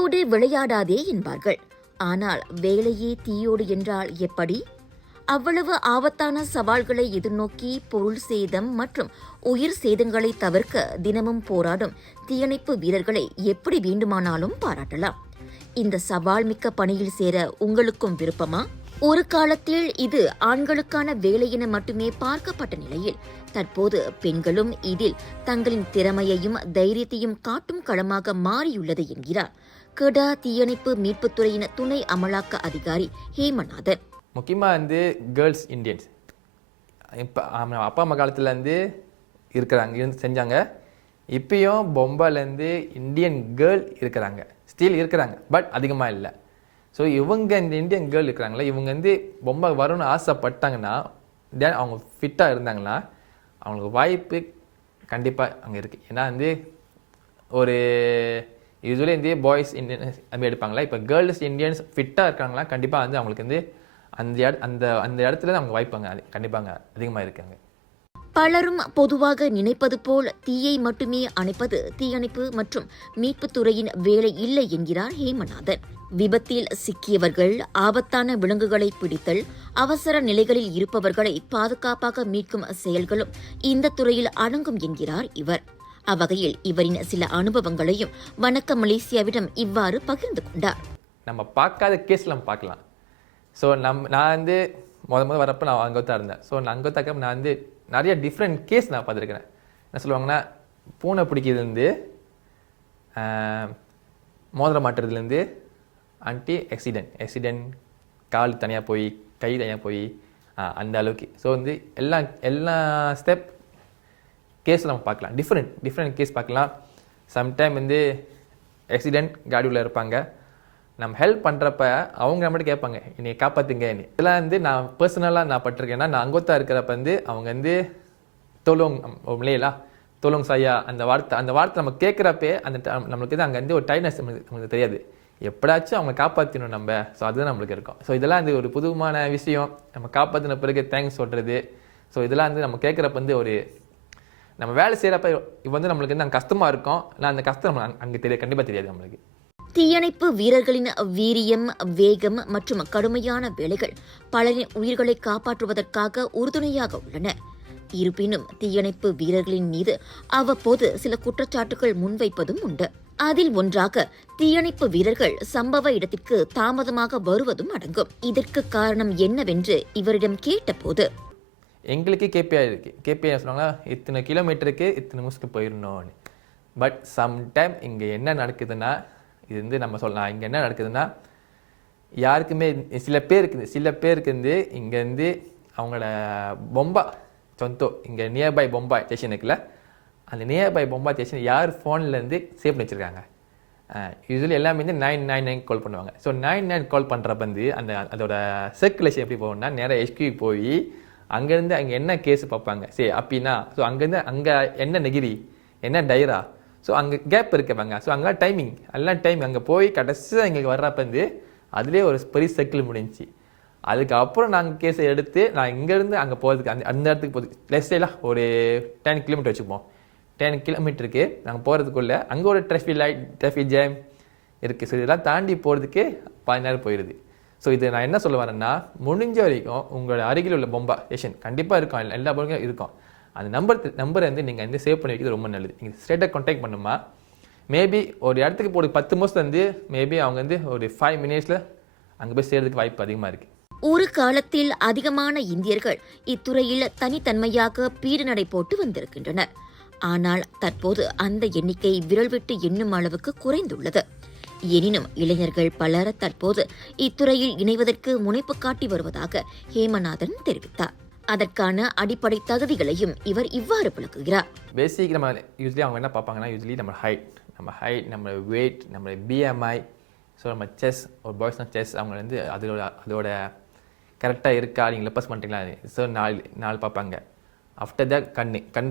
தீயோடு விளையாடாதே என்பார்கள். ஆனால் வேலையே தீயோடு என்றால் எப்படி? அவ்வளவு ஆபத்தான சவால்களை எதிர்நோக்கி பொருள் சேதம் மற்றும் உயிர் சேதங்களை தவிர்க்க தினமும் போராடும் தீயணைப்பு வீரர்களை எப்படி வேண்டுமானாலும் பாராட்டலாம். இந்த சவால் மிக்க பணியில் சேர உங்களுக்கும் விருப்பமா? ஒரு காலத்தில் இது ஆண்களுக்கான வேலை என மட்டுமே பார்க்கப்பட்ட நிலையில் தற்போது பெண்களும் இதில் தங்களின் திறமையையும் தைரியத்தையும் காட்டும் களமாக மாறியுள்ளது என்கிறார் கெடா தீயணைப்பு மீட்புத்துறையின் துணை அமலாக்க அதிகாரி ஹேமநாதன். முக்கியமாக கேர்ள்ஸ் இண்டியன்ஸ் இப்போ அப்பா அம்மா காலத்துலேருந்து இருக்கிறாங்க செஞ்சாங்க. இப்பயும் பொம்பாலேருந்து இந்தியன் கேர்ள் இருக்கிறாங்க, ஸ்டில் இருக்கிறாங்க, பட் அதிகமாக இல்லை. ஸோ இவங்க இந்த இந்தியன் கேர்ள் இருக்கிறாங்களா, இவங்க பொம்மை வரும்னு ஆசைப்பட்டாங்கன்னா, தென் அவங்க ஃபிட்டாக இருந்தாங்கன்னா அவங்களுக்கு வாய்ப்பு கண்டிப்பாக அங்கே இருக்குது. ஏன்னா ஒரு யூஸ்வலி பாய்ஸ் இண்டியன்ஸ் அதுமாதிரி எடுப்பாங்களா, இப்போ கேர்ள்ஸ் இண்டியன்ஸ் ஃபிட்டாக இருக்காங்களா, கண்டிப்பாக அவங்களுக்கு அந்த இடத்துல அவங்க வாய்ப்பாங்க கண்டிப்பாக அதிகமாக இருக்காங்க. பலரும் பொதுவாக நினைப்பது போல் தீயை மட்டுமே அணைப்பது தீயணைப்பு மற்றும் மீட்புத்துறையின் வேலை இல்லை என்கிறார் ஹேமநாதன். விபத்தில் சிக்கியவர்கள், ஆபத்தான விலங்குகளை பிடித்தல், அவசர நிலைகளில் இருப்பவர்களை பாதுகாப்பாக மீட்கும் செயல்களும் இந்த துறையில் அடங்கும் என்கிறார் இவர். அவ்வகையில் இவரின் சில அனுபவங்களையும் வணக்கம் மலேசியாவிடம் இவ்வாறு பகிர்ந்து கொண்டார். நம்ம பார்க்காத கேஸ் நம்ம பார்க்கலாம். ஸோ நான் முதல் வரப்போ நான் அங்கத்தான் இருந்தேன். ஸோ நான் அங்கத்தாக்க நான் நிறைய டிஃப்ரெண்ட் கேஸ் நான் பார்த்துருக்கிறேன். என்ன சொல்லுவாங்கன்னா, பூனை பிடிக்கிறதுலேருந்து மோதிரம் மாட்டுறதுலேருந்து ஆக்சிடென்ட் கால் தனியாக போய் கை தனியாக போய் அந்த அளவுக்கு. ஸோ எல்லா ஸ்டெப் கேஸ் நம்ம பார்க்கலாம், டிஃப்ரெண்ட் கேஸ் பார்க்கலாம். சம்டைம் ஆக்சிடென்ட் காடி உள்ள இருப்பாங்க, நம்ம ஹெல்ப் பண்ணுறப்ப அவங்க நம்மகிட்ட கேட்பாங்க, என்னை காப்பாற்றுங்கன்னு. இதெல்லாம் நான் பர்சனலாக நான் பட்டிருக்கேன்னா, நான் அங்கோத்தா இருக்கிறப்ப அவங்க தொலோங் இல்லையா, தொலோங் சாயா அந்த வார்த்தை நம்ம கேட்குறப்பே நம்மளுக்கு அங்கே ஒரு டைட்னஸ் நம்மளுக்கு தெரியாது. எப்படாச்சும் அவங்க காப்பாற்றணும் நம்ம. ஸோ அதுதான் நம்மளுக்கு இருக்கும். ஸோ இதெல்லாம் ஒரு புதுமான விஷயம். நம்ம காப்பாற்றின பிறகு தேங்க்ஸ் சொல்கிறது. ஸோ இதெல்லாம் நம்ம கேட்குறப்ப ஒரு நம்ம வேலை செய்கிறப்ப நம்மளுக்கு அங்கே கஷ்டமாக இருக்கும். நான் அந்த கஷ்டம் அங்கே கண்டிப்பாக தெரியாது நம்மளுக்கு. தீயணைப்பு வீரர்களின் வீரியம், வேகம் மற்றும் கடுமையான வேலைகள் பலரின் உயிர்களை காப்பாற்றுவதற்காக உறுதுணையாக உள்ளன. இருப்பினும் தீயணைப்பு வீரர்களின் மீது அவ்வப்போது சில குற்றச்சாட்டுகள் முன்வைப்பதும் உண்டு. அதில் ஒன்றாக தீயணைப்பு வீரர்கள் சம்பவ இடத்திற்கு தாமதமாக வருவதும் அடங்கும். இதற்கு காரணம் என்னவென்று இவரிடம் கேட்டபோது, எங்களுக்கு கேபிஐ இருக்கு. கேபிஐ சொன்னாங்கன்னா இத்தனை கிலோமீட்டருக்கு இத்தனை நிமிஷத்துக்கு போயிடணும்னு. பட் சம்டைம் இங்கே என்ன நடக்குதுன்னா, இது நம்ம சொல்லலாம், இங்கே என்ன நடக்குதுன்னா, யாருக்குமே சில பேருக்கு இங்கேருந்து அவங்களோட பொம்பா சொந்தோ இங்கே நியர்பை பொம்பா ஸ்டேஷன் இருக்குல்ல, அந்த நியர்பை பொம்பா ஸ்டேஷன் யார் ஃபோன்லேருந்து சேவ் பண்ணி வச்சுருக்காங்க. யூஸ்வலி எல்லாமே 999 கால் பண்ணுவாங்க. ஸோ 99 கால் பண்ணுறப்ப அதோட சர்க்குலேஷன் எப்படி போகணும்னா, நேராக HQ போய் அங்கேருந்து அங்கே என்ன கேஸ் பார்ப்பாங்க. சரி அப்படின்னா, ஸோ அங்கேருந்து அங்கே என்ன நெகிரி என்ன டைரா, ஸோ அங்கே கேப் இருக்கப்பாங்க. ஸோ அங்கே டைமிங் அங்கே போய் கடைசியாக எங்களுக்கு வர்றப்ப அதுலேயே ஒரு பெரிய சர்க்கிள் முடிஞ்சிச்சு. அதுக்கப்புறம் நாங்கள் கேஸை எடுத்து நான் இங்கேருந்து அங்கே போகிறதுக்கு அந்த இடத்துக்கு லெஸ்ஸேலாம் ஒரு 10 கிலோமீட்டர் வச்சுப்போம். 10 கிலோமீட்டருக்கு நாங்கள் போகிறதுக்குள்ளே அங்கே ஒரு டிராஃபிக் ஜாம் இருக்குது. ஸோ இதெல்லாம் தாண்டி போகிறதுக்கு 10 நேரம் போயிடுது. ஸோ இது நான் என்ன சொல்ல வரேன்னா, முடிஞ்ச வரைக்கும் உங்களோட அருகில் உள்ள பொம்பா ஸ்டேஷன் கண்டிப்பாக இருக்கும், எல்லா பொருளும் இருக்கும். அந்த நம்பரை நீங்கள் சேவ் பண்ணி வைக்கிறது ரொம்ப நல்லது. நீங்கள் ஸ்ட்ரெயிட்டாக கான்டாக்ட் பண்ணுமா, மேபி ஒரு இடத்துக்கு போகிற 10 நிமிஷம் மேபி அவங்க ஒரு 5 மினிட்ஸில் அங்கே போய் சேர்றதுக்கு வாய்ப்பு அதிகமாக இருக்குது. ஒரு காலத்தில் அதிகமான இந்தியர்கள் இத்துறையில் தனித்தன்மையாக பீடு நடை போட்டு வந்திருக்கின்றனர். ஆனால் தற்போது அந்த எண்ணிக்கை விரல் விட்டு எண்ணும் அளவுக்கு குறைந்துள்ளது. எனினும் இளைஞர்கள் பலர் தற்போது இத்துறையில் இணைவதற்கு முனைப்பு காட்டி வருவதாக ஹேமநாதன் தெரிவித்தார். அதற்கான அடிப்படை தகுதிகளையும் இவர் இவ்வாறு விளக்குகிறார். பேசிக் நம்ம யூஸ்வலி அவங்க என்ன பார்ப்பாங்கன்னா, யூஸ்வலி நம்ம ஹைட், நம்ம வெயிட், நம்ம BMI, ஸோ நம்ம செஸ், ஒரு பாய்ஸ்னா செஸ் அவங்க அதோட கரெக்டாக இருக்கா, நீங்கள் லெப்பஸ் பண்ணுறீங்களா, ஸோ நாலு பார்ப்பாங்க. ஆஃப்டர் த கண்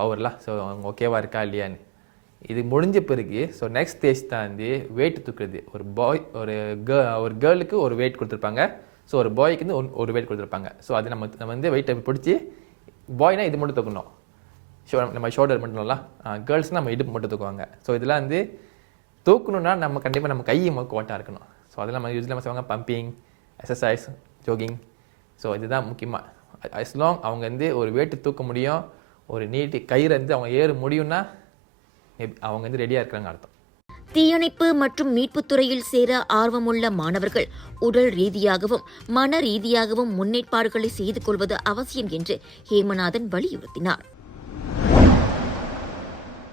பவர்லாம், ஸோ அவங்க ஓகேவா இருக்கா இல்லையான்னு. இது முடிஞ்ச பிறகு ஸோ நெக்ஸ்ட் ஸ்டேஜ் தான் வெயிட் தூக்குறது. ஒரு கேர்ளுக்கு ஒரு வெயிட் கொடுத்துருப்பாங்க, ஸோ ஒரு பாய்க்கு ஒரு வெயிட் கொடுத்துருப்பாங்க. ஸோ அது நம்ம வெயிட்டை பிடிச்சி, பாய்னா இது மட்டும் தூக்கணும், நம்ம ஷோல்டர் மட்டும், கேர்ள்ஸ்னால் நம்ம இடுப்பு மட்டும் தூக்குவாங்க. ஸோ இதெல்லாம் தூக்கணும்னா நம்ம கண்டிப்பாக நம்ம கை நமக்கு கோட்டாக இருக்கணும். ஸோ அதெல்லாம் நம்ம யூஸ்வலாக நம்ம சொல்லுவாங்க பம்பிங், எக்ஸசைஸ், ஜோகிங். ஸோ இதுதான் முக்கியமாக. அஸ் லாங் அவங்க வந்து ஒரு வெயிட்டு தூக்க முடியும், ஒரு நீட்டு கயிறு வந்து அவங்க ஏற முடியும்னா அவங்க வந்து ரெடியாக இருக்கிறாங்க அர்த்தம். தீயணைப்பு மற்றும் மீட்புத் துறையில் சேர ஆர்வமுள்ள மாணவர்கள் உடல் ரீதியாகவும் மன ரீதியாகவும் முன்னேற்பாடுகளை செய்து கொள்வது அவசியம் என்று ஹேமநாதன் வலியுறுத்தினார்.